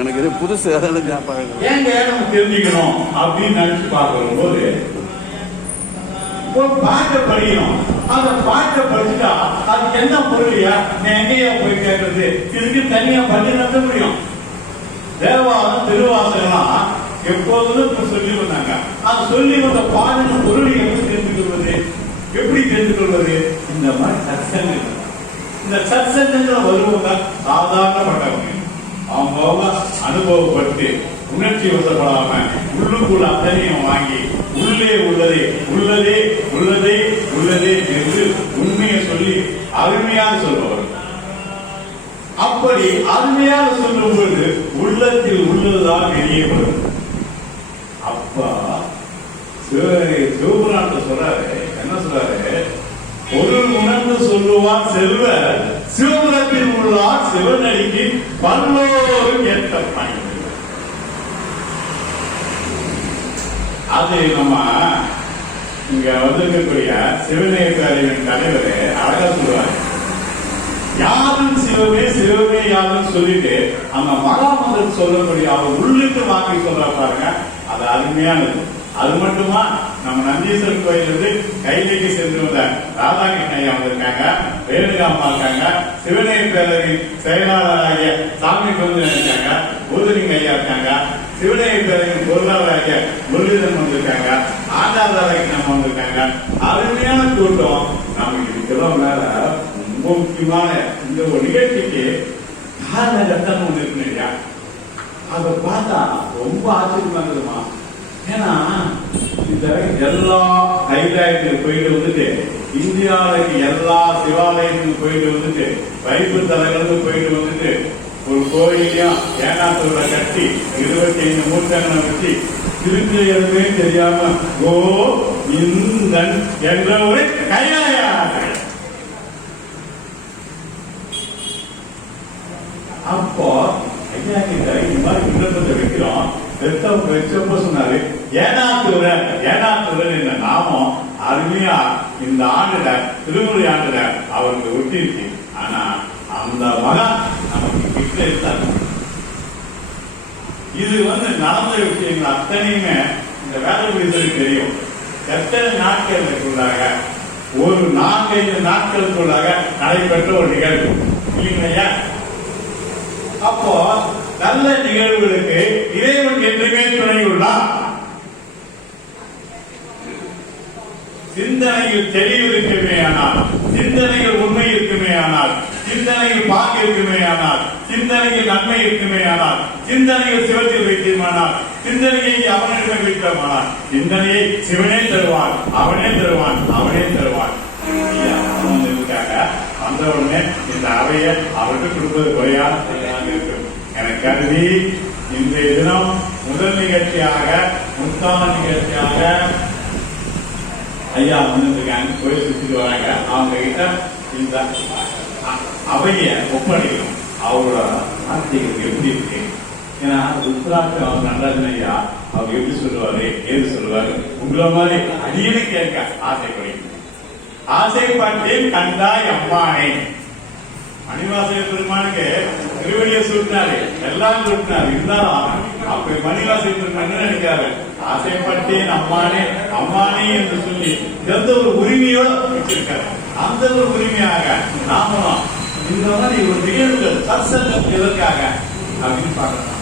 எனக்கு இது புதுசு ஏங்க நம்ம தெரிஞ்சுக்கணும் அப்படின்னு நினைச்சு பார்க்கும் போது ஒரு பாட்டை படிக்கணும். அந்த பாட்டை படிச்சுட்டா அதுக்கு என்ன பொருளியா நான் எங்கேயா போய் கேட்கறது? இதுக்கு தனியா பண்ணி நடத்த முடியும். தேவாரம் திருவாசகம்லாம் எப்போதும் சொல்லி வந்தாங்க. அது சொல்லி வந்த பாடின பொருளை எப்படி தெரிந்து கொள்வது? எப்படி தெரிந்து கொள்வது? இந்த மாதிரி சத்சங்கம். இந்த சத்சங்கங்கள் வருவங்க சாதாரணப்பட்டவங்க. அவங்க அனுபவப்பட்டு உணர்ச்சி வசப்படாம உள்ளுக்குள்ள அத்தனையும் வாங்கி உள்ளே உள்ளதே உள்ளதே உள்ளதே உள்ளதே என்று உண்மையை சொல்லி அருமையாக சொல்பவர். அப்படி அருமையாக சொல்லும் பொழுது உள்ளத்தில் உள்ளதுதான் வெளியே வரும். அப்பா சிவபுராணத்தை சொல்றாரு, என்ன சொல்றாரு? பொருள் உணர்ந்து சொல்லுவான் செல்வர், சிவபுரத்தில் உள்ளார் சிவனடிக்கு பல்லோரும் ஏற்ற பயன். அது நம்ம இங்க வந்திருக்கக்கூடிய சிவநேயரின் தலைவர் அழகா சொல்லுவாரு, யாரும் சிவமே சிவமே யாரும் சொல்லிட்டு அந்த மகாமந்திரம் சொல்லக்கூடிய அவர் உள்ளிட்டு வாங்கி சொல்ற பாருங்க, அது அருமையானது. அது மட்டுமா, நம்ம நந்தீஸ்வரர் கோயிலிருந்து கைலைக்கு சென்று வந்த ராதாகிருஷ்ண ஐயா வந்திருக்காங்க, ரேணுகா அம்மா இருக்காங்க, சிவநேய பேரவையின் செயலாளராகிய சாமி வந்து இருக்காங்க, பூதலிங்க ஐயா இருக்காங்க, சிவநேய பேரவையின் பொருளாளராகிய முரளிதரன் வந்திருக்காங்க, ஆண்டாளராகி நம்ம வந்திருக்காங்க. அருமையான கூட்டம். நமக்கு இதுக்கெல்லாம் மேல ரொம்ப முக்கியமான இந்த ஒரு நிகழ்ச்சிக்கு காரணகர்த்தம் ஒண்ணு இருக்கு இல்லையா? அதை பார்த்தா ரொம்ப ஆச்சரியமா இருக்குதுமா. ஏன்னா இந்த எல்லா கைலாயத்துக்கு போயிட்டு வந்துட்டு, இந்தியாவுக்கு எல்லா சிவாலயத்துக்கு போயிட்டு வந்துட்டு, வைப்பு தலங்களுக்கு போயிட்டு வந்துட்டு, ஒரு கோயிலையும் ஏனாத்தூர்ல கட்டி 25 மூர்த்தங்களை வச்சு திருச்சியுமே தெரியாம கோ இந்தன் என்ற ஒரு கைலாய. அப்போ ஐயா கிட்ட இந்த மாதிரி விண்ணப்பத்தை வைக்கிறோம். வச்சப்ப சொன்னாரு, ஏனாத்தூரன் என்ற நாமம் அருமையா இந்த ஆண்டுல திருமுறை ஆண்டுல அவருக்கு ஒட்டிருக்கு. ஆனா அந்த மகன் நமக்கு கிட்ட இருந்தாங்க. இது நடந்த விஷயங்கள் அத்தனையுமே இந்த வேதபுரீஸ்வருக்கு தெரியும். எத்தனை நாட்களுக்குள்ளாக, ஒரு 4-5 நாட்களுக்குள்ளாக நடைபெற்ற ஒரு நிகழ்வு இல்லைங்கய்யா. அப்போ நல்ல நிகழ்வுகளுக்கு இறைவன் என்றுமே துணை உள்ளார். சிந்தனையில் தெளிவு இருக்குமே ஆனால், சிந்தனையில் உண்மை இருக்குமே ஆனால், சிந்தனையில் பாங்கு இருக்குமே ஆனால், சிந்தனையில் நன்மை இருக்குமே ஆனால், சிந்தனையில் சிவத்தில் வைத்தீர்மானால், சிந்தனையை அவனிடம் வைத்தோமானால், சிந்தனையை சிவனே தருவான், அவனே தருவான், அவனே தருவான். வந்த உடனே இந்த அவைய அவருக்கு கொடுப்பது குறையா இருக்கும் என கருதி இன்றைய தினம் முதல் நிகழ்ச்சியாக, முத்தான நிகழ்ச்சியாக ஐயா வந்துருக்காங்க. கோயில் சுற்றிட்டு வராங்க. அவங்க கிட்ட இந்த அவைய ஒப்படைக்கணும். அவரோட வார்த்தைகளுக்கு எப்படி இருக்கு? ஏன்னா உத்ராட்சம் நடராஜன் ஐயா அவர் எப்படி சொல்லுவாரு, ஏது சொல்லுவாரு, உங்களை மாதிரி அடியனு கேட்க ஆசைப்படுகிறேன். ஆசைப்பட்டேன் கண்டாய் அம்மானே. மணிவாசக பெருமானுக்கு திருவடியை சுட்டினாரு, எல்லாம் சுட்டினாரு. இருந்தாலும் அப்ப மணிவாசக பெருமான் நினைக்காரு, ஆசைப்பட்டேன் அம்மானே அம்மானே என்று சொல்லி எந்த ஒரு உரிமையோட வச்சிருக்காரு. அந்த ஒரு உரிமையாக நாமளும் இந்த மாதிரி ஒரு நிகழ்வுகள் சத்சங்கம் எதற்காக அப்படின்னு பார்க்கலாம்.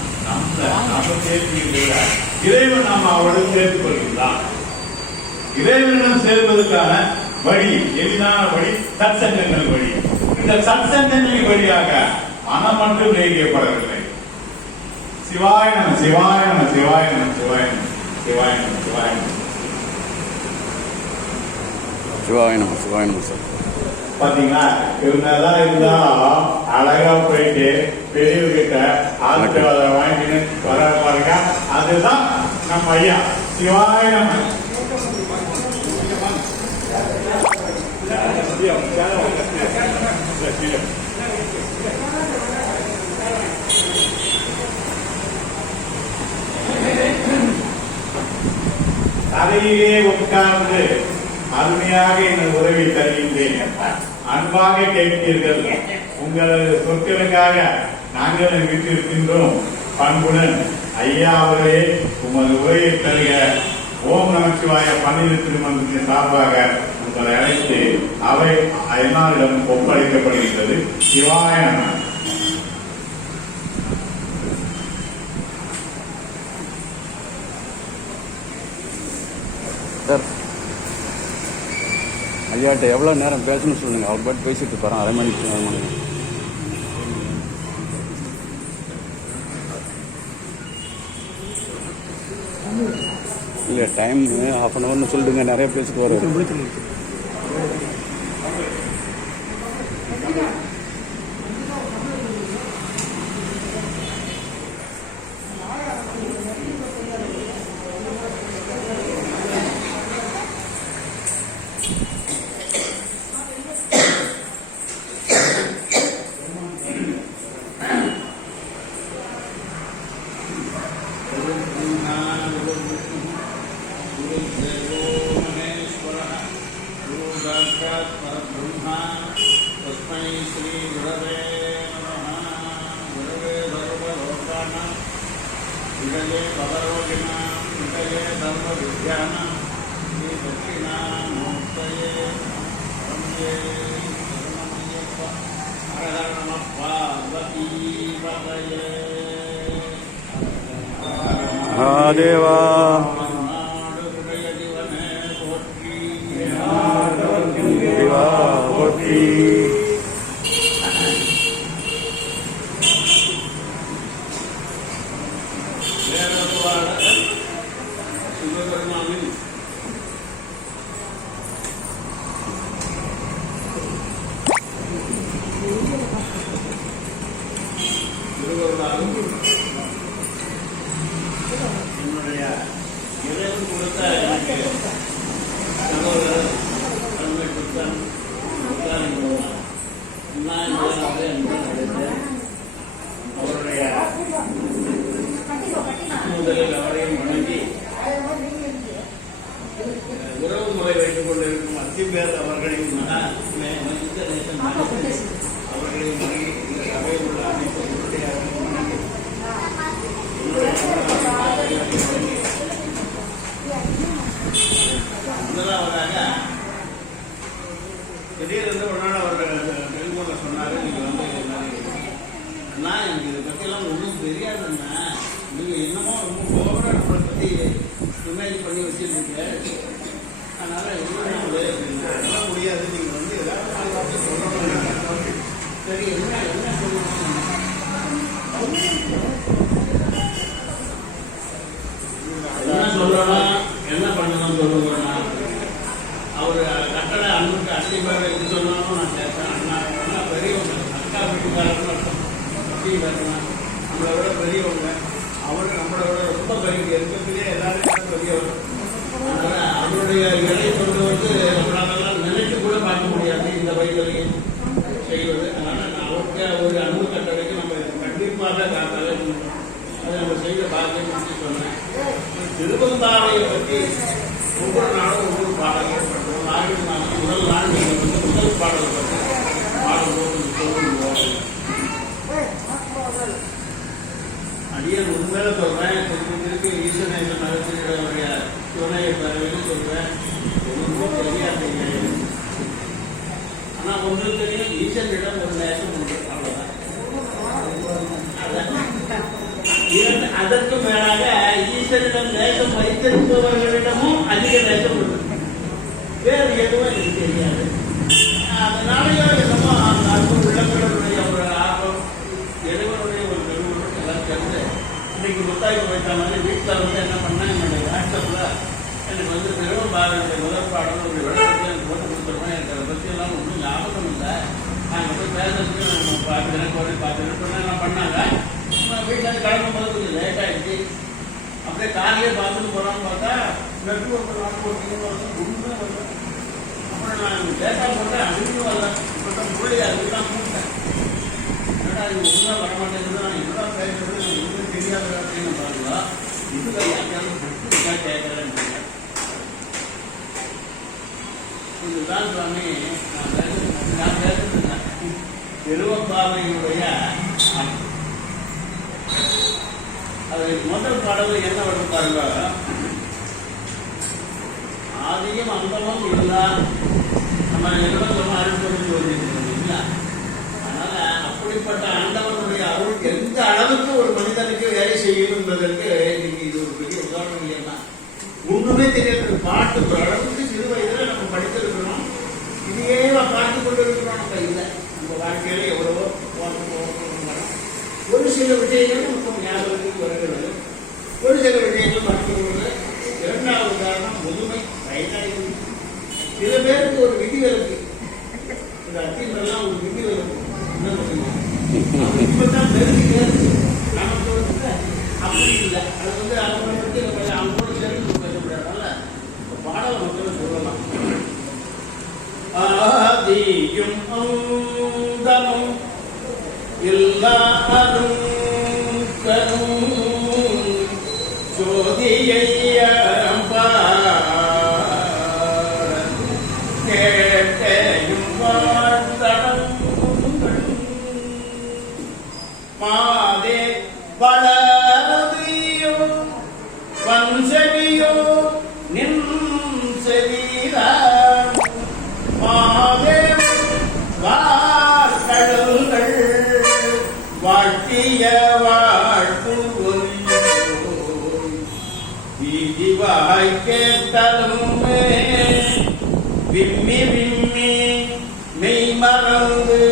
நம்ம சேர்த்துக்கிற இறைவன் நாம் அவரோடு சேர்த்துக் கொள்கின்றான். இறைவனிடம் சேர்வதற்கான வழி, எளிதான வழி சத்சங்கங்கள் வழி. இந்த சத்சங்கங்களின் வழியாக மனம் மட்டும் நிர்ணயிக்கப்படவில்லை. சிவாய நம சிவாய நம சிவாய நம சிவாய நம சிவாய நம சிவாய நம சிவாய நம சிவாய நம. சார் பாத்தீங்களா, இவங்கெல்லாம் இருந்தாலும் அழகா போயிட்டு பெரியவர்கிட்ட ஆசீர்வாதம் வாங்கிட்டு வர பாருங்க. அதுதான் நம்ம ஐயா. சிவாய நம. தரையிலே உட்கார்ந்து அருமையாக இந்த உறவை தருகின்றேன். அன்பாக கேட்பீர்கள். உங்களது சொற்களுக்காக நாங்கள் வீட்டிருக்கின்றோம். பண்புடன் ஐயா அவர்களே உமது உரையை தருக. ஓம் நமச்சிவாய பன்னிரு திருமணத்தின் சார்பாக உங்களை அழைத்து அவை எல்லாரிடம் ஒப்படைக்கப்படுகின்றது. சிவாய நம. சார் ஐயாட்ட எவ்வளோ நேரம் பேசணும்னு சொல்லுங்க. அவர் பாட்டு பேசிட்டு போகிறோம். அரை மணிக்கு இல்லை டைம் ½ அன் ஹவர்னு சொல்லிடுங்க. நிறைய பேசிட்டு வரும். தேவா போற்றி. என்னுடைய இறைவன் கொடுத்த எனக்கு சகோதரர் தன்மை புத்தன் அவருடைய முதலில் அவரையும் வணங்கி உறவு முறை வைத்துக் கொண்டிருக்கும் அத்திம்பேர் அவர்களையும் அவர்களையும் வணங்கி இந்த சபையில் உள்ள அனைத்து உருளையாகவும் வணங்கி முதலாவதாக திடீரென்று ஒரு நாள் அவர்கள் டெலிஃபோன்ல சொன்னாரு, நீங்க வந்து அண்ணா எனக்கு இதை பற்றியெல்லாம் ஒன்றும் தெரியாதுண்ணா, நீங்க என்னமோ ரொம்ப ஓவரா நம்மளை பற்றி இமேஜ் பண்ணி வச்சிருக்கீங்க, அதனால என்ன முடியாது, நீங்க வந்து ஏதாவது சொல்லணும். சரி என்ன என்ன சொல்லணும், என்ன சொல்லணும், என்ன பண்ணணும் சொல்லுங்கண்ணா. அவரு கட்டளை அன்புக்கு அதிகமாக இது சொன்னாலும் நான் கேட்பேன். அண்ணா பெரியவங்க, அக்கா வீட்டுக்காரன்னு அர்த்தம், அப்படிங்கிறாருண்ணா. நம்மளை விட பெரியவங்க, அவரு நம்மளை விட ரொம்ப பெரிய இருக்கிறதுலே எல்லாரும் பெரியவர். அதனால அவருடைய இலை கொண்டு வந்து நம்மளாலெல்லாம் நினைச்சு கூட பார்க்க முடியாது இந்த வயதிலையும் செய்வது. அதனால அவருக்கு ஒரு அன்பு கட்டளைக்கு நம்ம கண்டிப்பாக காத்தாலே அதை நம்ம செய்த பாக்கியம் சொன்னேன். திருவந்தாவையை பற்றி ஒவ்வொரு நாளும் ஒவ்வொரு பாடல்கள் பண்ணுவோம். நான்கு நாள் முதல் நாள் நீங்கள் வந்து முதல் பாடல் பற்றி பாடும்போது சொல்லுவோம். அடியன் உண்மையில சொல்றேன், திருப்பி ஈஸ்வரன் நகர்ச்சியுடைய சிவனையை பெறவேன்னு சொல்றேன். ஒன்றும் தெரியாதீங்க. ஆனா ஒன்று தெரியும், ஈஸ்வரனிடம் ஒரு நேரம் உண்டு, அவ்வளவுதான். அதற்கு மேலாக ஈஸ்வரனிடம் நேசம் வைத்திருப்பவர்களிடமும் அதிக நேசம் உண்டு. வேறு எதுவும் எனக்கு தெரியாது. அதனாலேயோ என்னமோ அந்த அன்பு உள்ளங்களுடைய ஒரு ஆர்வம், இறைவனுடைய ஒரு நிறுவனம் எல்லாம் சேர்ந்து இன்னைக்கு முத்தாய்ப்பு வைத்த மாதிரி வீட்டில் வந்து என்ன பண்ணேன், என்னுடைய வாட்ஸ்அப்ல எனக்கு வந்து திருவம்பாருடைய முதல் பாடல் ஒரு விளக்கத்தில் எனக்கு போட்டு கொடுத்துருவேன். எனக்கு அதை பற்றி எல்லாம் ஒன்றும் ஞாபகம் இல்லை. நாங்கள் போய் பேசுறதுக்கு பார்த்துட்டு என்ன பண்ணாங்க, வீட்டில் கிளம்பும் போது கொஞ்சம் லேட் ஆகிடுச்சு. அப்படியே காலையே பார்த்துட்டு போகலான்னு பார்த்தா நெட்வொர்க் ஒன்றுமே வரல. அப்புறம் நான் டேட்டா போட்டேன், அதுக்கு வரல. இப்போ முள்ளி அதுக்கு தான் கூப்பிட்டேன். என்னடா இது ஒன்றுமே வரமாட்டேங்குது, நான் என்னடா பேசுறது, எனக்கு ஒன்றும் தெரியாத அப்படின்னு பாருங்களா, இதுல யாருக்காவது கேட்கறேன்னு இதுதான் சுவாமி நான் பேசுறேன். திருவம்பாவையினுடைய முதல் பாடல் என்ன வரும் பாருங்க, ஆதியும் அந்தமும் இல்லா நம்ம நிலவரம் அருள்பொருள் இல்லைங்களா. அதனால அப்படிப்பட்ட ஆண்டவனுடைய அருள் எந்த அளவுக்கு ஒரு மனிதனுக்கு வேலை செய்யும் என்பதற்கு இன்னைக்கு இது ஒரு பெரிய உதாரணம் இல்லையா. ஒன்றுமே தெரியாது, பாட்டு ஒரு அளவுக்கு சிறு வயதுல நம்ம படித்திருக்கிறோம், இதையே பார்த்து கொண்டு இருக்கிறோம். நம்ம இல்லை, நம்ம வாழ்க்கையில எவ்வளவோ ஒரு சில விஷயங்கள் நமக்கு ஞாபகத்துக்கு வருகிறது, ஒரு சில விஷயங்கள் மறந்துவிடுவது. இரண்டாவது காரணம் முதுமை, வயதாகி. சில பேருக்கு ஒரு விதிவிலக்கு, இந்த அத்தியெல்லாம் ஒரு விதிவிலக்கு என்ன பண்ணுங்க, இப்பதான் தெரிஞ்சுக்க நமக்கு வந்து அப்படி இல்லை. அது வந்து அவங்க வந்து நம்ம அவங்களோட சேர்ந்து பேச முடியாதனால பாடலை மக்கள் சொல்லலாம். ஆதியும் அந்தமும் எல்லாரும் கரும் ஜோதியை கேட்டையும் வாழ்த்தடம் மாதே வளரதியோ வஞ்சவியோ நின் செவீரா மாதே வார்கடல்கள் வாழ்த்திய வாழ்த்து வீதிவாய் கேட்டலுமே விம்மி விம்மி மெய் மறந்து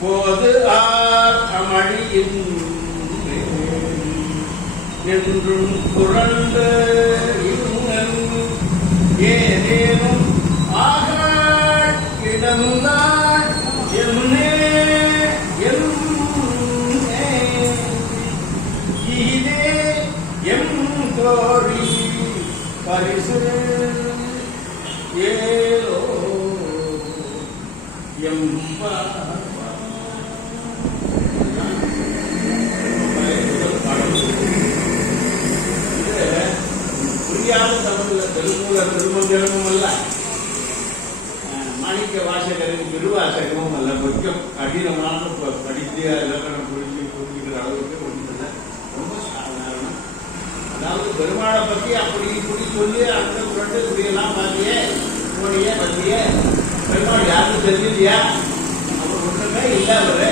போது ஆர் அமளியின் என்றும் புரண்டு ஏதேனும் ஆகாள் கிடந்தாள் என்னே இதே எம் தோழி பரிசு ஏலோ எம்பா புரியாத தமிழ்ல தெலுங்குல திருமஞ்சனமும் அல்ல, மாணிக்க வாசகரின் திருவாசகமும் அல்ல, கொஞ்சம் கடினமான படித்து இலக்கணம் புரிஞ்சுக்கிற அளவுக்கு ஒன்றும் இல்லை, ரொம்ப சாதாரணம். அதாவது பெருமாளை பற்றி அப்படி இப்படி சொல்லி அந்த குரண்டு இப்படியெல்லாம் பார்த்தியே போனியே பற்றியே பெருமாள் யாருக்கும் தெரிஞ்சில்லையா, அப்போ ஒன்றுமே இல்லை. அவரு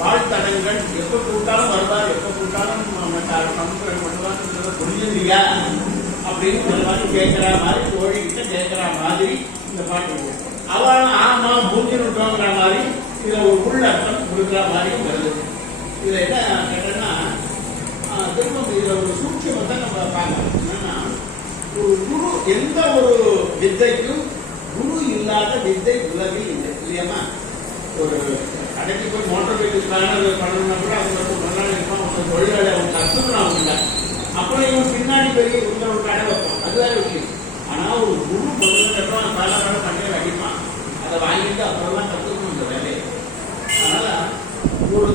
வாழ்த்தடங்கள் எப்போ கூட்டாலும் வருவார், எப்போ கூட்டாலும் பண்ணுவான்னு புரிஞ்சுதில்லையா அப்படின்னு ஒரு மாதிரி கேட்கிற மாதிரி கோழிக்கிட்ட கேட்கிற மாதிரி இந்த பாட்டு இருக்கு. அவன் ஆமா மூஞ்சினுட்டோங்கிற மாதிரி இதை ஒரு உள்ளர்த்தம் கொடுக்குற மாதிரியும் வருது. இதை என்ன கேட்டேன்னா திரும்ப இதில் ஒரு சூட்சமத்தை நம்ம பார்க்கணும். என்னன்னா ஒரு குரு, எந்த ஒரு வித்தைக்கும் குரு இல்லாத வித்தை உலகில் இல்லை இல்லையாமா. ஒரு கடைக்கு போய் மோட்டர் வெஹிக்கிள் பண்ணணும்னா கூட அது வந்து முன்னாடி இருப்பான், அவங்க தொழிலாளி அவங்க கற்றுக்கணும் அவங்க. அப்புறம் இவன் பின்னாடி போய் உள்ள ஒரு கடை வைப்பான், அது வேற விஷயம். ஆனால் ஒரு குரு பொருள் காலகாலம் கண்டையில் அடிப்பான், அதை வாங்கிட்டு அப்புறம்லாம் கற்றுக்கணும் இந்த வேலையை. அதனால ஒரு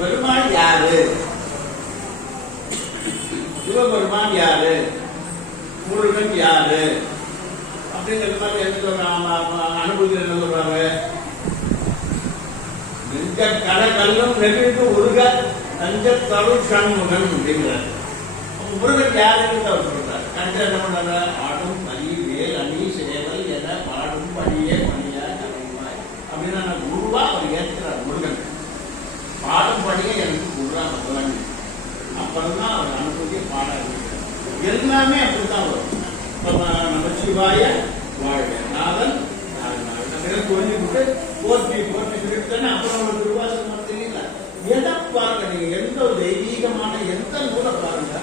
பெருமாள் யாரு, சிவபெருமான் யாரு, முருகன் யாரு அப்படிங்கிற மாதிரி என்ன சொல்றாங்க, அனுபவத்தில் என்ன சொல்றாங்க, நெஞ்ச கடலும் நெகிழ்ந்து உருக நஞ்ச தருள் சண்முகன் அப்படிங்கிறார். முருகன் யாருன்னு அவர் சொல்றார். கஞ்ச என்ன பண்ணாங்க, ஆடும் பலி வேல் அணி சேவல் என பாடும் பணியே பணியா கலைவாய் அப்படின்னு நான் குருவா அவர் ஏற்றுக்கிறார். முருகன் பாடும் பணியை எனக்கு குருவா முதலாங்க, அப்புறம்தான் அவர் அனுபவிய பாட எல்லாமே அப்படித்தான் வரும். நமச்சிவாய வாழ்க நாதன் புரிஞ்சுக்கிட்டு போற்றி போற்றி சொல்லிவிட்டேன்னு அப்புறம் ஒரு திருவாசகம் தெரியல. எதை பாருங்க, நீங்க எந்த தெய்வீகமான எந்த நூலை பாருங்க,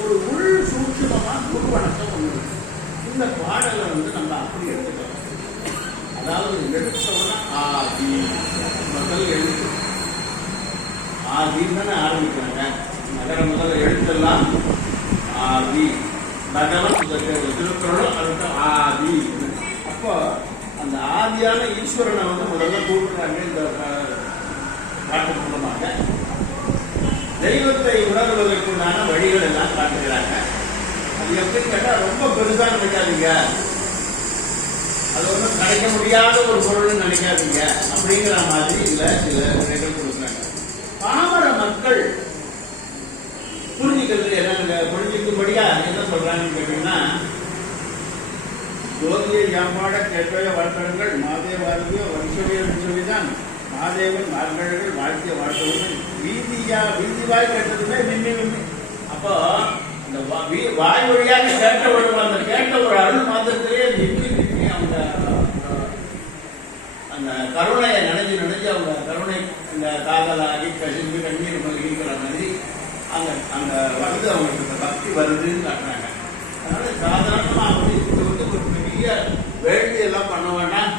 ஒரு உள் சூட்சமான குருவணக்கம் ஒண்ணு. இந்த பாடலை வந்து நம்ம அப்படி எடுத்துக்கலாம். அதாவது எடுத்தோம்னா ஆதி முதல் எழுத்து ஆதின்னு தானே ஆரம்பிக்கிறாங்க. நகர முதல் எழுத்தெல்லாம் ஆதி, பகவன் திருக்குறளும் அதுக்கு ஆதி. அப்போ அந்த ஆதியான ஈஸ்வரனை வந்து முதல்ல கூப்பிடுறாங்க. இந்த பாட்டு மூலமாக தெய்வத்தை உணர்வதற்குண்டான வழிகள் எல்லாம் காட்டுகிறாங்க. அது எப்படி கேட்டால் ரொம்ப பெருசா நினைக்காதீங்க, அது ஒன்றும் கிடைக்க முடியாத ஒரு பொருள்னு நினைக்காதீங்க அப்படிங்கிற மாதிரி இதுல சில விடைகள் கொடுக்குறாங்க. மக்கள் புரிஞ்சுக்கிறது என்ன, புரிஞ்சுக்கும்படியா என்ன சொல்றாங்கன்னு கேட்டீங்கன்னா, ஜோதியை யாம்பாட கேட்பைய வாழ்த்தங்கள் மாதேவாதிய வம்சவிய வம்சவிதான் மாதேவன் மார்கழர்கள் வாழ்த்திய வாழ்த்தவர்கள் வீதி வாய் கேட்டதுமே நின்று நின்று. அப்போ அந்த வாய் வழியாக கேட்ட ஒரு அருள் மாத்திரத்திலே நின்று நின்று அவங்க அந்த கருணையை நினைஞ்சு அவங்க கருணை இந்த காதலாகி கசிந்து கண்ணீர் மகிழ்கிற மாதிரி அந்த வந்து அவங்களுக்கு இந்த பக்தி வருதுன்னு காட்டுறாங்க. அதனால சாதாரணமாக வந்து இது வந்து ஒரு பெரிய வேள்வி எல்லாம் பண்ண வேண்டாம்,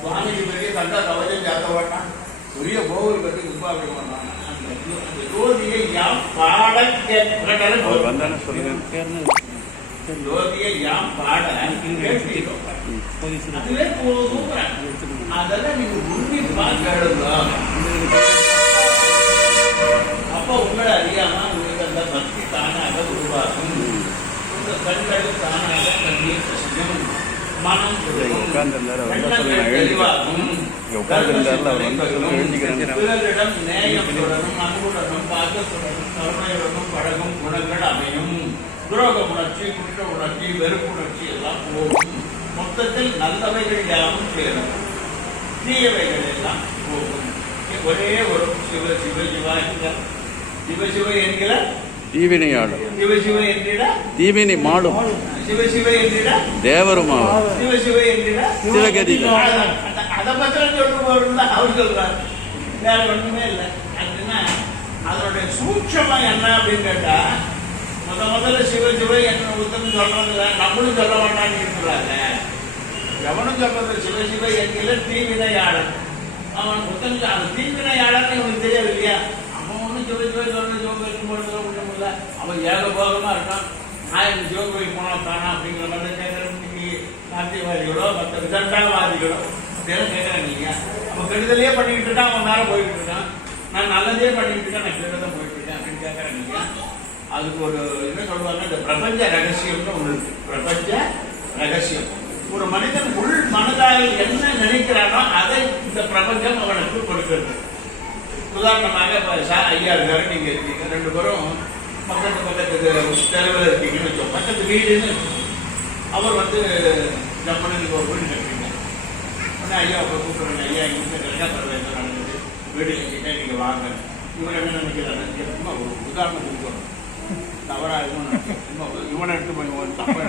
சுவாமிக்கு பெரிய கண்டா கவச்சம் ஜாத்த வேண்டாம், பெரிய கோவில் கட்டி குப்பாபி பண்ணாங்க. அந்த ஜோதியை யாம் பாட அவர் வந்தானே சொல்லுங்க. ஜோதியை யாம் பாட கேட்கிறோம், அதுவே போதும். அதெல்லாம் நீங்க உன்னிப்பா கேளுங்க. அப்போ உங்களை அறியாம உங்களுக்கு அந்த பக்தி தானாக உருவாகும். உங்க கண்கள் தானாக கண்ணீர் கசியும், மனம் தெளிவாகும், பிறரிடம் நேயத்துடனும் அன்புடனும் பாசத்துடனும் கருணையுடனும் பழகும் குணங்கள் அமையும். துரோக உணர்ச்சி, குற்ற உணர்ச்சி, வெறுப்புணர்ச்சி எல்லாம் போகும். மொத்தத்தில் நல்லவைகள் யாவும் சேரும், தீயவைகள் எல்லாம் போகும். ஒரே ஒரு சிவ சிவ சிவா சிவ சிவ என்கிற தீவினையாடும், சிவ சிவ என்கிற தீவினை மாடும், சிவ சிவ என்கிற தேவருமாவும், சிவ சிவ என்கிற சிவகதி. அதை பத்திர சொல்லுவாருன்னு அவர் சொல்றாரு, வேற ஒண்ணுமே இல்லை. அப்படின்னா அதனுடைய சூட்சமா என்ன அப்படின்னு கேட்டா, முதல்ல சிவ சிவ என்ன உத்தமம் சொல்றது நம்மளும் சொல்ல மாட்டான்னு இருக்கிறாங்க. எவனும் சொல்றது சிவ சிவ என்கிற தீவினையாளன். அவன் புத்தகம் அந்த தீவினையாளர்னு அவனுக்கு தெரியாது இல்லையா. அவன் ஒன்றும் சிவ சிவ சொல்ற சிவகோயிலுக்கு போனதுல ஒன்றும் இல்லை, அவன் ஏகபோகமா இருக்கான். நான் எனக்கு சிவகோயில் போனா தானா அப்படிங்கிற மாதிரி கேட்கறேன். நாத்தியவாதிகளோ மற்ற விதண்டாவாதிகளோ அப்படியெல்லாம் கேட்கறாங்க. நீங்க அவன் கெடுதலையே பண்ணிக்கிட்டு இருக்கான், அவன் மேல போயிட்டு இருக்கான். நான் நல்லதே பண்ணிக்கிட்டு இருக்கேன், நான் கெடுதல் போயிட்டு இருக்கேன் அப்படின்னு கேட்கறேன். நீங்க அதுக்கு ஒரு என்ன சொல்லுவாங்க, இந்த பிரபஞ்ச ரகசியம்னு ஒண்ணு இருக்கு. பிரபஞ்ச ரகசியம், ஒரு மனிதன் உள் மனதால் என்ன நினைக்கிறானோ அதை இந்த பிரபஞ்சம் அவனுக்கு கொடுக்கிறது. உதாரணமாக ஐயா இருக்காரு, நீங்க இருக்கீங்க, ரெண்டு பேரும் பக்கத்துக்கு தெருவில் இருக்கீங்கன்னு வச்சோம். பக்கத்து வீடுன்னு அவர் வந்து ஜம்மனுக்கு ஒரு வீடு கட்டுறீங்க. உடனே ஐயா அப்போ கூப்பிடுறேன், ஐயா இங்கே கரெக்டாக நடந்தது, வீடு கட்டிட்டே நீங்க வாங்க. இவன் என்ன நினைக்கிறாங்க, சும்மா ஒரு உதாரணத்துக்கு சொல்லணும், தவறா எதுவும் இவனை எடுத்து போய் தப்பா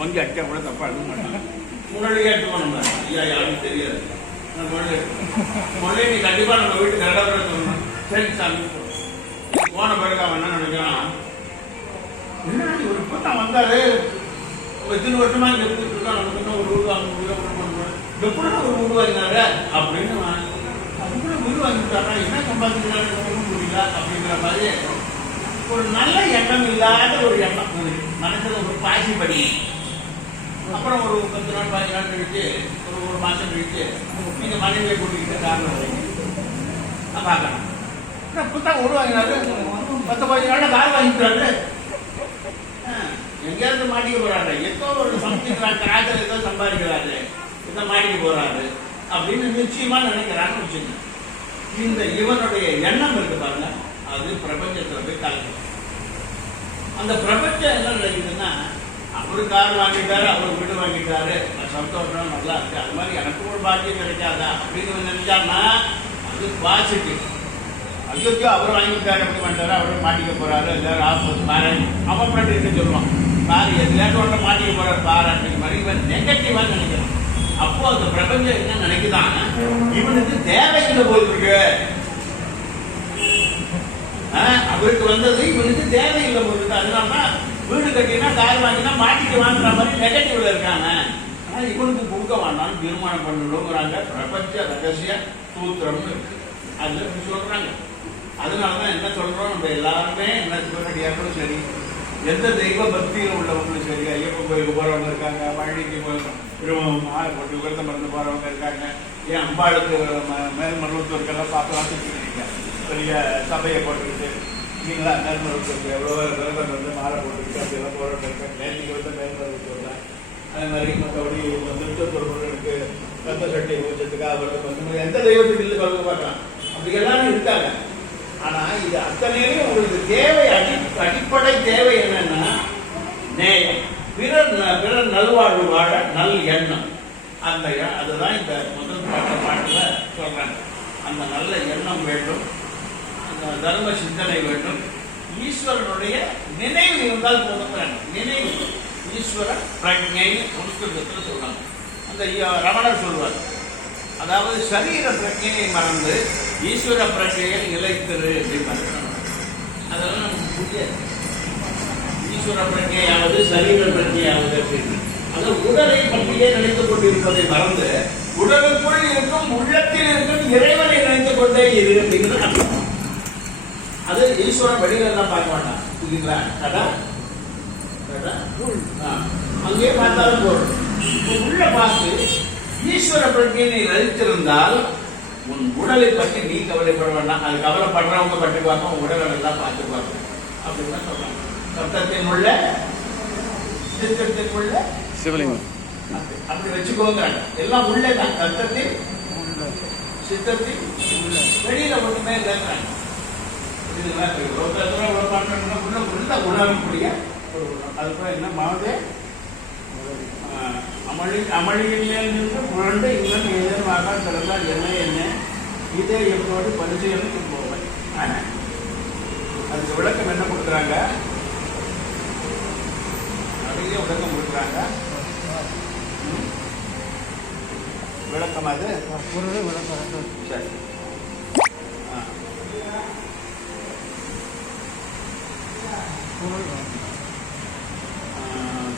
வந்து அடிச்சா கூட தப்பா எடுக்க மாட்டாங்க. முன்னாடியே எடுத்துக்கணும், ஐயா யாருக்கும் தெரியாது. முன்னாடி நீ கண்டிப்பா நம்ம வீட்டுக்கு கரெக்டாக சொல்லணும். சரி சாமி போன பிறகு அவன் என்ன நினைக்கிறான், என்ன ஒரு இப்பதான் வந்தாரு, எத்தனை வருஷமா இங்க இருந்துட்டு இருக்கான், நமக்கு இன்னும் ஒரு வீடு வாங்க எப்படி ஒரு வீடு வாங்கினாரு அப்படின்னு அதுக்குள்ள வீடு வாங்கிட்டாரா, என்ன சம்பாதிக்கிறாரு முடியல அப்படிங்கிற மாதிரி ஒரு நல்ல எண்ணம் இல்லாத ஒரு எண்ணம் மனசுல ஒரு பாசி படி. அப்புறம் ஒரு 10 நாள் 15 நாள் கழிச்சு ஒரு மாசம் கழிச்சு நீங்க மனைவியை கூட்டிக்கிட்டு காரணம் நான் பார்க்கணும். புத்தகம் உருவாங்கினாரு, 10-15 நாள் கார் வாங்கிக்கிறாரு, எங்கேயாவது மாட்டிக்க போறாரு, ஏதோ ஒரு சம்திங் ஏதோ சம்பாதிக்கிறாரு, இதை மாட்டிக்க போறாரு அப்படின்னு நிச்சயமா நினைக்கிறான்னு வச்சுங்க. இந்த இவனுடைய எண்ணம் இருக்கு பாருங்க, அது பிரபஞ்சத்துல போய் கலக்கும். அந்த பிரபஞ்சம் என்ன நினைக்குதுன்னா, அவரு கார் வாங்கிட்டாரு, அவர் வீடு வாங்கிட்டாரு, சந்தோஷம் நல்லா இருக்கு, அது மாதிரி எனக்கு ஒரு பாக்கியம் கிடைக்காதா அப்படின்னு நினைச்சாருன்னா அது பாசிட்டிவ். ஐயோ அவர் வாங்கிட்டாரு, அப்படி பண்ணிட்டாரு, அவரு மாட்டிக்க போறாரு, எல்லாரும் ஆப்போஸ் பாரு அவன் பண்ணிட்டு சொல்லுவான், பாரு எதுலேயாட்டு மாட்டிக்க போறாரு பாரு அப்படிங்கிற மாதிரி இவன் நெகட்டிவா நினைக்கிறான். அப்போ அந்த பிரபஞ்சம் என்ன நினைக்குதான், இவனுக்கு தேவையில்லை போயிருக்கு, அவருக்கு வந்தது இவனுக்கு தேவையில்லை போயிருக்கு, அதனாலதான் வீடு கட்டினா கார் வாங்கினா மாட்டிட்டு வாங்குற மாதிரி நெகட்டிவ்ல இருக்காங்க. ஆனா இவனுக்கு கொடுக்க வேண்டாம்னு தீர்மானம் பண்ணிடுங்கிறாங்க. பிரபஞ்ச ரகசிய சூத்திரம்னு இருக்கு, அதுல சொல்றாங்க. அதனாலதான் என்ன சொல்றோம், நம்ம எல்லாருமே என்ன சொல்றோம், சரி எந்த தெய்வ பக்தியில் உள்ளவங்களும் சரி, ஐயப்பன் கோயிலுக்கு போறவங்க இருக்காங்க, பழனிக்கு மாலை போட்டு விரதம் மருந்து போறவங்க இருக்காங்க, ஏன் அம்பாளுக்கு மேல்மருவத்தூருக்கெல்லாம் பார்க்கலாம் சுற்றிருக்கீங்க, பெரிய சபையை போட்டுக்கிட்டு இல்லைங்களா, மேல்மருவத்தூருக்கு எவ்வளோ விரதம் வந்து மாலை போட்டுக்கிட்டு அப்படியெல்லாம் போறவங்க இருக்காங்க. நேற்றுக்கு வந்து மேல்மருவத்தூர் தான். அதே மாதிரி மற்றபடி திருச்செந்தூர் முருகனுக்கு ரத்த சட்டை பூஜத்துக்காக விரதம் வந்து எந்த தெய்வத்துக்கு இல்லை சொல்ல பார்க்கலாம், அப்படி எல்லாரும் இருக்காங்க. ஆனா இது அத்தனையும் உங்களுக்கு தேவை, அடிப்படை தேவை என்னன்னா நேயம், பிறர் நல்வாழ்வு வாழ நல் எண்ணம். அந்த அதுதான் இந்த முதல் பாட்டுல சொல்றாங்க. அந்த நல்ல எண்ணம் வேண்டும், அந்த தர்ம சிந்தனை வேண்டும், ஈஸ்வரனுடைய நினைவு இருந்தால் போதும். நினைவு ஈஸ்வர பிரஜை சம்ஸ்கிருதத்தில் சொல்றாங்க. அந்த ரமணர் சொல்வார், அதாவது சரீர பிரஜையை மறந்து ஈஸ்வர பிரஜையை நிலைத்திரு அப்படின்னு. அதெல்லாம் நமக்கு புரியாது. ஈஸ்வர பிரஜையாவது சரீர பிரஜையாவது அப்படின்னு. அது உடலை பற்றியே நினைத்துக் கொண்டிருப்பதை மறந்து உடலுக்குள் இருக்கும் உள்ளத்தில் இருக்கும் இறைவனை நினைத்துக் கொண்டே இரு அப்படிங்கிறது. அது ஈஸ்வரன் வெளியிலாம் பார்க்க வேண்டாம், புரியுங்களா? கடா அங்கே பார்த்தாலும் போறோம். உள்ள பார்த்து ஈஸ்வர பிரஜையை நினைத்திருந்தால் உன் உடலை பற்றி நீ கவலைப்பட வேண்டாம். அது கவலைப்படுறவங்க பற்றி பார்ப்போம், உடலை எல்லாம் பார்த்து பார்ப்போம் அப்படின்னு சொல்றாங்க. சப்தத்தின் உள்ள சித்தத்தின் உள்ள சிவலிங்கம் அப்படி வச்சுக்கோங்க. எல்லாம் உள்ளதான், சத்தத்தில் சித்தத்தில் வெளியில ஒண்ணுமே இல்லைங்கிறாங்க. உள்ள உணரக்கூடிய ஒரு அதுக்கு என்ன மாவது அமளியிலே நின்று புரண்டு இன்னும் ஏதேனும் ஆகாது திறந்தால் என்ன என்ன இதே எப்போது பரிசீலனைக்கு போவேன். அதுக்கு விளக்கம் என்ன கொடுக்குறாங்க? நிறைய விளக்கம் கொடுக்குறாங்க. விளக்கம் அது சரி.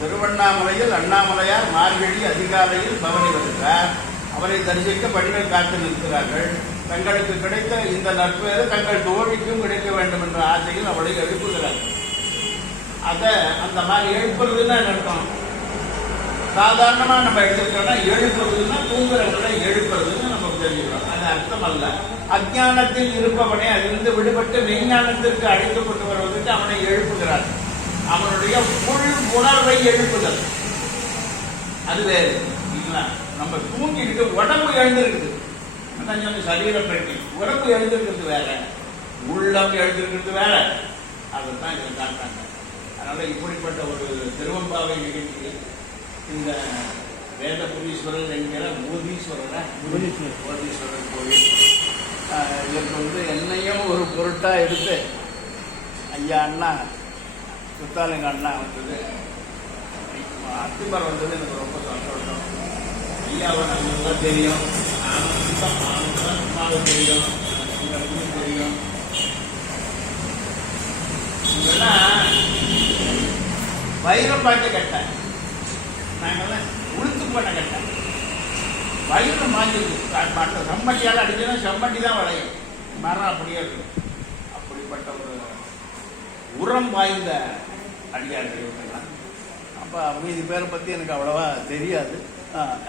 திருவண்ணாமலையில் அண்ணாமலையார் மார்கழி அதிகாலையில் பவனி வருகிறார். அவரை தரிசிக்க பெண்கள் காத்து நிற்கிறார்கள். தங்களுக்கு கிடைத்த இந்த நட்பேறு தங்கள் தோழிக்கும் கிடைக்க வேண்டும் என்ற ஆசையில் அவளை எழுப்புகிறார்கள். அந்த மாதிரி எழுப்புறதுன்னா அர்த்தம். சாதாரணமா நம்ம எடுத்துக்கிட்டோம்னா எழுப்புறதுன்னா தூங்குறவங்களை எழுப்புறதுன்னு நம்ம தெரிஞ்சுக்கிறோம். அது அர்த்தம் அல்ல. அஞ்ஞானத்தில் இருப்பவனை அதிலிருந்து விடுபட்டு மெய்ஞானத்திற்கு அழைத்து கொண்டு வருவதற்கு அவனை எழுப்புகிறார். அவனுடைய புல் உணர்வை எழுப்புதல் அது வேறு. நம்ம தூங்கிட்டு உடம்பு எழுந்திருக்குது, சரீர பிரச்சனை. உடம்பு எழுந்திருக்கிறது வேற, உள்ளம் எழுந்திருக்கிறது வேற. அதைத்தான் இதை காட்டாங்க. அதனால இப்படிப்பட்ட ஒரு திருவம்பாவை நிகழ்ச்சியில் இந்த வேதபுரீஸ்வரர் என்கிற ஓதீஸ்வரர் கோயில் இதற்கு என்னையும் ஒரு பொருட்டா எடுத்து ஐயா அண்ணா சுத்தாலிங்க அண்ணா வந்தது, அத்திமரம் வந்தது எனக்கு ரொம்ப சந்தோஷம். ஐயாவை நல்லா தெரியும், அம்மாவை தெரியும், எங்களுக்கும் தெரியும். இதெல்லாம் வைரப்பாட்டு கட்டேன், நாங்கெல்லாம் உளுத்து பண்ண கட்டேன். வயிறு மாஞ்சிருக்கு, செம்மட்டியால் அடிச்சதுன்னா செம்மட்டி தான் விளையும், மரம் அப்படியே இருக்கும். அப்படிப்பட்ட ஒரு உரம் வாய்ந்த அடியார்கள் இவங்கெல்லாம். அப்போ மீதி பேரை பற்றி எனக்கு அவ்வளவா தெரியாது.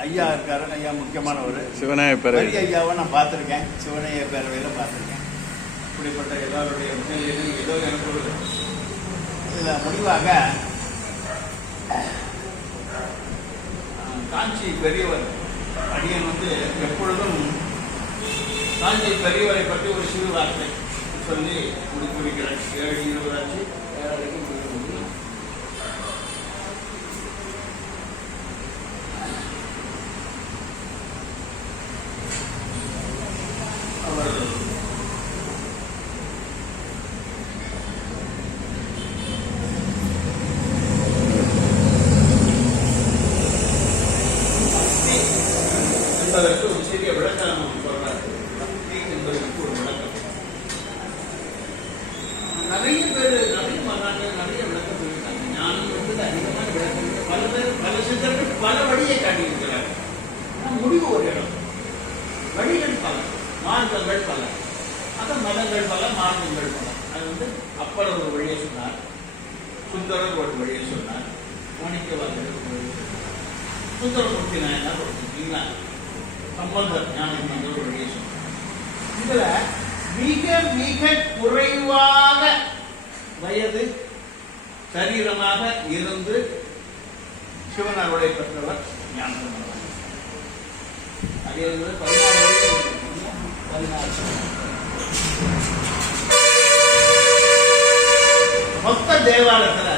ஐயா இருக்காரு, ஐயா முக்கியமானவர். சிவனைய பேரவை ஐயாவை நான் பார்த்துருக்கேன், சிவனைய பேரவையில் பார்த்துருக்கேன். இப்படிப்பட்ட எல்லாருடைய முன்னிலையிலும் ஏதோ எனக்கு ஒரு இதில் முடிவாக காஞ்சி பெரியவர் அடியன் எப்பொழுதும் காஞ்சி பெரியவரை பற்றி ஒரு சிறு வார்த்தை சொல்லி முடிக்கிறேன். 7:20 ஆச்சு, 7:30 முடியும். அவர் என்பதற்கு ஒரு சிறிய விளக்கம் சொல்றாரு. பக்தி என்பதற்கு ஒரு விளக்கம். நிறைய பேர் நிறைய மகான்கள் நிறைய விளக்கம் சொல்லியிருக்காங்க. ஞானம் அதிகமான விளக்கம் பல பேர் பல சித்தர்கள் பல வழியை காட்டியிருக்கிறார்கள். முடிவு ஒரு இடம், வழிகள் பல, மார்க்கங்கள் பல, மதங்கள் பல, மார்க்கங்கள் பல. அது அப்பர் ஒரு வழியை சொன்னார், சுந்தரர் ஒரு வழியை சொன்னார், மாணிக்கவாசகர் ஒரு வழியை சொன்னார், சுந்தரமூர்த்தி நாயனார் ஒரு சம்பந்தர் ஞான ஒரு வழியை சொன்னார். இதுல மிக மிக குறைவாக வயது சரீரமாக இருந்து சிவனருடைய பெற்றவர் ஞானசம்பந்தர். அது 16 16 தேவாலயத்துல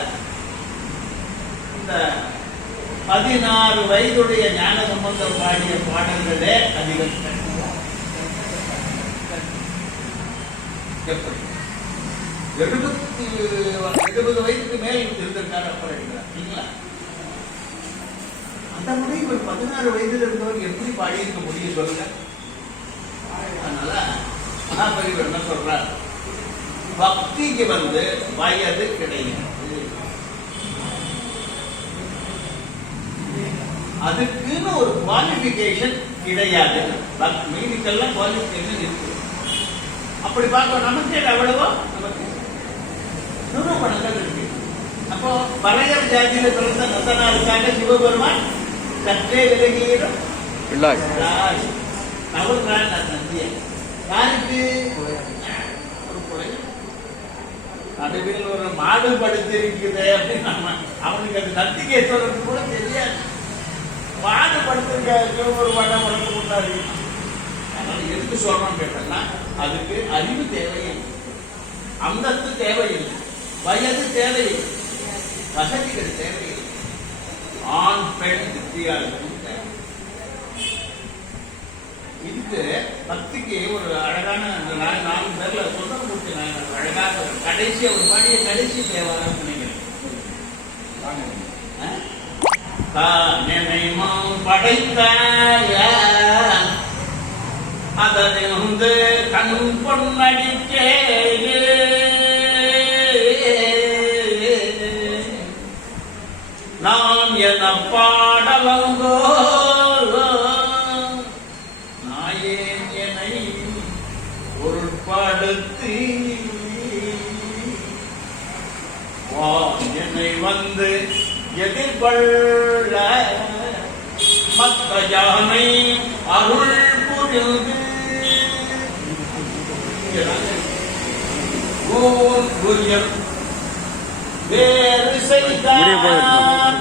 இந்த 16 வயதுடைய ஞான சம்பந்தம் பாடிய பாடல்களே அதிகம். எப்படி 70 வயதுக்கு மேல் இருந்திருக்காரு அப்புறம் இல்லைங்களா? அந்த முடிவு ஒரு 16 வயதுல இருந்தவர் எப்படி பாடியிருக்க முடியும் சொல்லுங்க. அதனால மகாபரிவர் என்ன சொல்றார், பக்திக்கு வயது கிடையாது, அதுக்குன்னு ஒரு குவாலிபிகேஷன் கிடையாது. மீதிக்கெல்லாம் குவாலிபிகேஷன் இருக்கு. அப்படி பார்க்க நமக்கு எவ்வளவோ நமக்கு நிறுவனங்கள் இருக்கு. அப்போ பழையர் ஜாதியில பிறந்த நந்தனாருக்காக சிவபெருமான் சற்றே விலகியிடும் நவர்றான் நந்திய யாருக்கு ஒரு கொலை நடுவில் ஒரு மாடு படுத்திருக்குது அப்படின்னு அவனுக்கு அது நத்திகை சொல்றது கூட தெரியாது. மாடு படுத்திருக்க சிவபெருமான வளர்த்து கொண்டாரு. அதனால எதுக்கு சொல்றோம் கேட்டோம்னா அதுக்கு அறிவு தேவையில்லை, அந்தஸ்து தேவையில்லை, வயது தேவையில்லை, வசதிகள் தேவையில்லை, ஆண் பெண் வித்தியாசம் தேவை. இதுக்கு பக்திக்கு ஒரு அழகான 4 பேர்ல சுந்தரமூர்த்தி நாயனர் அழகாக கடைசி ஒரு பாடிய கடைசி தேவாரம் நினைக்கிறேன். படைத்தாய அதனிருந்து கண் பொன்னடிக்கே நான் என பாடலங்கோ நாயேன் என்னை பொருட்படுத்தி என்னை வந்து எதிர்கொள்ள மற்ற யானை அருள் புரிந்து வேறு செய்தான்.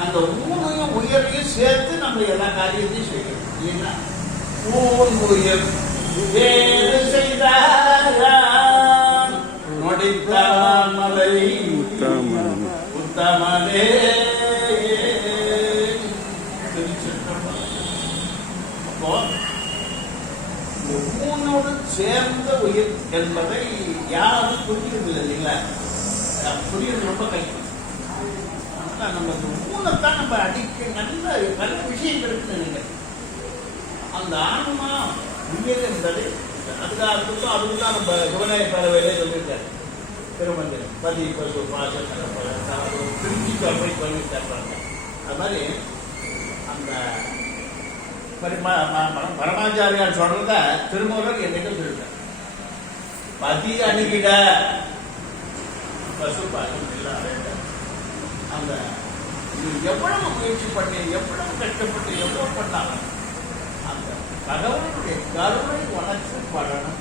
அந்த ஊனையும் உயர்வையும் சேர்த்து நம்ம எல்லா காரியத்தையும் செய்யணும். ஏன்னா ஊன் உயர் வேறு செய்தான் நொடித்தான் மலை உத்தமனே. அப்போ ஊனோடு சேர்ந்த உயிர் என்பதை யாரும் புரியுறதில்லை இல்லைங்களா? புரியுறது ரொம்ப கஷ்டம். நம்ம ஊனத்தான் நம்ம அடிக்க நல்ல விஷயங்கள் இருக்குன்னு அந்த ஆன்மா உயிர் என்பது அதுதான் அதுதான் நம்ம சிவநாய பறவையிலே சொல்லியிருக்காரு. திருமந்திரம் பதி பசு பாச திருச்சி கல்வி சொல்லியிருக்காரு. அது மாதிரி அந்த பரமாச்சாரியார் சொல்றத திருமூலர் என்னைக்கு சொல்லிட்டார். பதி அணுகிட பசு பாசம் இல்லாத அந்த எவ்வளவு முயற்சி பண்ணி எவ்வளவு கஷ்டப்பட்டு எவ்வளவு பண்ணாலும் அந்த கடவுளுடைய கருணை உனக்கு படணும்.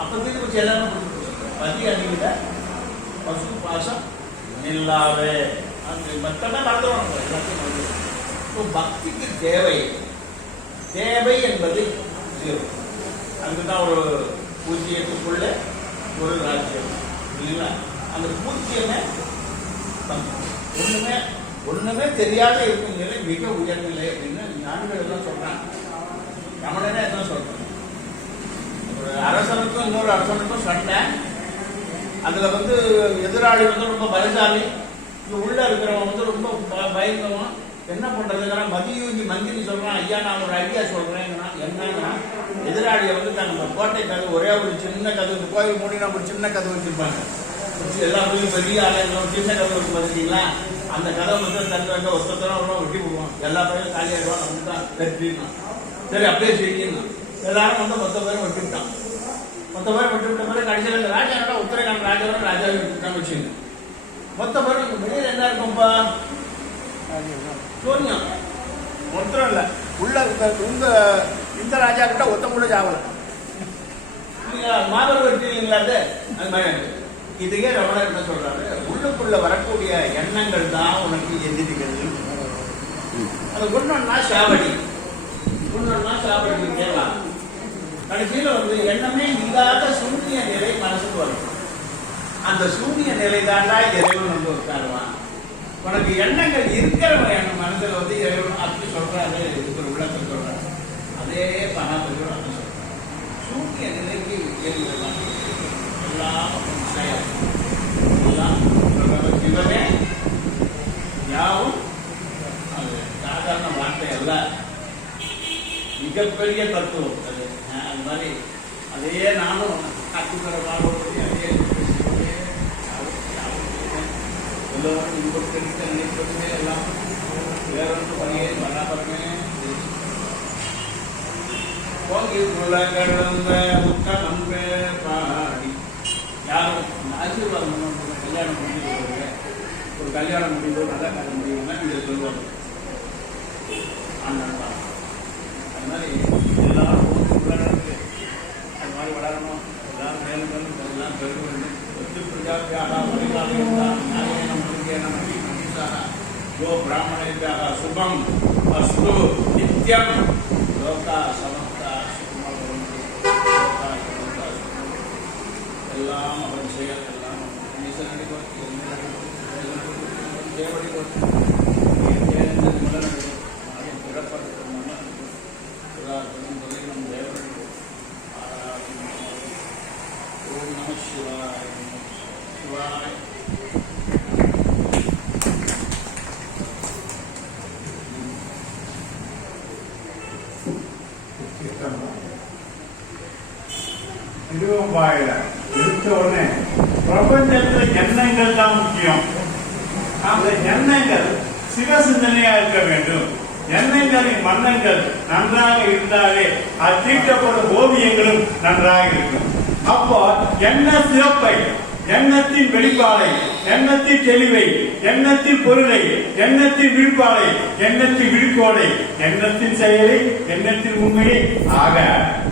அப்போதைக்கு கொஞ்சம் எல்லாமே பதி அணிவிட பசு பாசம் இல்லாவே அந்த மற்றெல்லாம் நடத்துவாங்க எல்லாத்தையும் நடத்துவாங்க. பக்திக்கு தேவை என்பது அதுக்குதான் ஒரு பூஜ்ஜியத்துக்குள்ள ஒரு ராஜ்யம் இல்லைங்களா? அந்த பூஜ்ஜியமே ஒண்ணுமே தெரியாத இருக்கும் நிலை மிக உயர்நிலை அப்படின்னு ஞானிகள் எல்லாம் சொல்றாங்க. ரமணனே என்ன சொல்றாங்க, ஒரு அரசனுக்கும் இன்னொரு அரசனுக்கும் சண்டை. அதுல எதிராளி ரொம்ப பலசாலி, உள்ள இருக்கிறவன் ரொம்ப பயந்தவன். என்ன பண்றதுன்னா மதியூஞ்சி மந்திரி சொல்றான், ஐயா நான் ஒரு ஐடியா சொல்றேன். என்னன்னா எதிராளியை நம்ம கோட்டை கதவு ஒரே ஒரு சின்ன கதவு, இந்த கோயில் மூடினா ஒரு சின்ன கதவு வச்சிருப்பாங்க. எல்லாத்துக்கும் பெரிய ஆலயம் சின்ன கதவு இருக்கு பார்த்தீங்களா? அந்த கதவை தங்க ஒருத்தரம் வெட்டி போடுவான். எல்லா பையனும் காலியாடுவான். நமக்கு தான் வெற்றினா சரி அப்படியே செய்யணும். எல்லாரும் 10 பேரும் வெட்டிவிட்டான். 10 பேரும் வெட்டிவிட்ட பிறகு கடைசியில் ராஜாவோட உத்தரகாண்ட் ராஜாவோட ராஜாவை விட்டுட்டான்னு வச்சுங்க. 10 பேரும் வெளியில் என்ன இருக்கும்பா சோனியம் ஒருத்தரும் இல்லை. உள்ள இந்த ராஜா கிட்ட ஒத்த கூட ஜாவல மாதவர் வெற்றி இல்லைங்களா? அது மாதிரி இதுக்கே ரமணர் என்ன சொல்றாரு, உள்ளுக்குள்ள வரக்கூடிய எண்ணங்கள் தான் உனக்கு எதிரிகள். அது குண்டம்னா சாவடி கேட்கலாம். கடைசியில எண்ணமே இல்லாத சூன்ய நிலை மனசுக்கு வரும். அந்த சூன்ய நிலை தாண்டா இறைவன் வந்து உட்காருவான். உனக்கு எண்ணங்கள் இருக்கிறவங்க என் மனசுல வந்து இறைவன் அப்படி சொல்றாரு, இருக்கிற உள்ளத்தை சொல்றாரு. அதே பணத்துக்கு வந்து சொல்றாரு. சூன்ய நிலைக்கு எல்லாம் சிவமே யாவும் அது சாதாரண வார்த்தை அல்ல, மிகப்பெரிய தத்துவம் அது. அது மாதிரி அதையே நானும் கற்றுக்கிற வாழ்வோடு அதே எல்லோரும் இன்பத்திற்கு நினைப்பதுமே எல்லாம் வேறொன்று பணியை பராபரமே போங்கி கடந்த முத்தம் பாடி யாரும் ஆசீர்வாதம் கல்யாணம் முடிஞ்சு ஒரு கல்யாணம் முடிவு நல்ல காலம் முடியும்னா இதை சொல்லுவாங்க. அது மாதிரி எல்லாரும் உள்ளடக்கு அது மாதிரி வளரணும். எல்லாம் மேலும் மேலும் எல்லாம் பெருக வேண்டும். ஒத்து பிரஜாபியாக வழிகாட்டுகிறார் நாராயணம் மகிஷாக கோ பிராமணேபியாக சுபம் அஸ்து நித்யம் லோகா சமஸ்தா சுகுமார் லோகா சமஸ்தா எல்லாம் அவன் செயல் எல்லாம் ஈஸ்வரனை கொடுத்து தேவடி கொடுத்து திருவம்பாயில இருக்க உடனே பிரபஞ்சத்துல எண்ணங்கள் தான் முக்கியம். அந்த எண்ணங்கள் சிவசிந்தனையா இருக்க வேண்டும். எண்ணங்களின் வண்ணங்கள் நன்றாக இருந்தாலே அது தீட்டப்படும் ஓவியங்களும் நன்றாக இருக்கும். அப்போ எண்ண சிறப்பை, எண்ணத்தின் வெளிப்பாடை, எண்ணத்தின் தெளிவை, எண்ணத்தின் பொருளை, எண்ணத்தின் விழுப்பாடை, எண்ணத்தின் விழுக்கோடை, எண்ணத்தின் செயலை, எண்ணத்தின் உண்மையை ஆக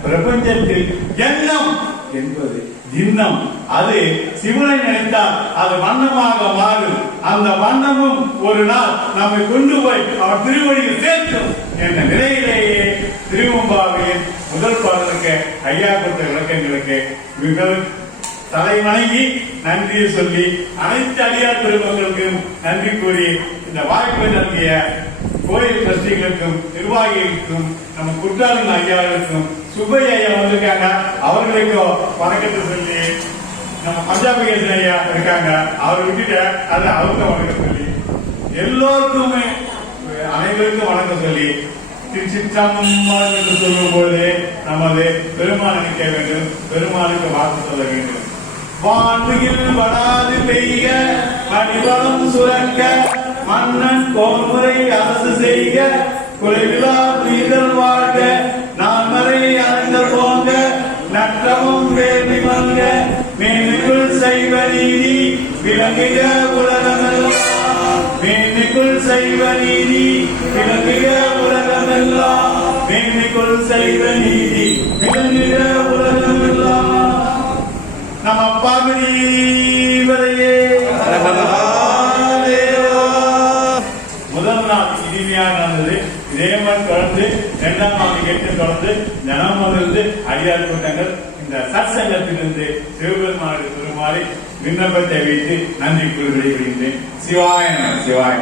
பிரபஞ்சத்தில் எண்ணம் என்பது திண்ணம். அது சிவனை நினைத்தால் அது வண்ணமாக மாறும். அந்த வண்ணமும் ஒரு நாள் நம்மை கொண்டு போய் அவர் திருவடியில் சேர்க்கும் என்ற நிலையிலேயே திருவம்பாவையின் முதல் பாடலுக்கு ஐயா கொடுத்த விளக்கங்களுக்கு மிக தலை வணங்கி நன்றியை சொல்லி அனைத்து அடியார் பெருமக்களுக்கும் நன்றி கூறி இந்த வாய்ப்பை நல்கிய கோயில் ட்ரஸ்டிகளுக்கும் நிர்வாகிகளுக்கும் நம்ம குற்றாலின் ஐயாவுக்கும் சுப்பையா ஐயா வந்திருக்காங்க, அவர்களுக்கும் வணக்கத்தை சொல்லி நம்ம பஞ்சாபிகேசன் ஐயா இருக்காங்க, அவர் விட்டுட்ட அது அவருக்கும் வணக்கம் சொல்லி எல்லோருக்குமே அனைவருக்கும் வணக்கம் சொல்லி திருச்சிற்றம்பலம் என்று சொல்லும் பொழுது நமது பெருமாள் நினைக்க வேண்டும், பெருமாளுக்கு வாழ்த்து சொல்ல வேண்டும். வான்மிகில் வடாது பெய்க மணிவளம் சுரக்க மன்னன் கோன்முறை அரசு செய்க குறைவிலா நீதல் வாழ்க நான்மறை அணைந்த போங்க நற்றமும் வேண்டி மல்க மேன்மைக்குள் செய்வ நீதி விளங்குக உலகமெல்லாம். மேன்மைக்குள் செய்வ நீதி விளங்குக உலகமெல்லாம். மேன்மைக்குள் செய்வ நீதி விளங்குக உலகமெல்லாம். நம்ம பார்வதியே முதல் நாள் இனிமையாக நடந்தது. இதே மாதிரி தொடர்ந்து 2ஆம் நாள் நிகழ்ச்சி தொடர்ந்து ஜனமிருந்து அடியார் கூட்டங்கள் இந்த சற்சங்கத்திலிருந்து சிவபெருமானுக்கு பெருமாறி விண்ணப்பத்தை வைத்து நன்றி கூறுகிறேன். சிவாய சிவாய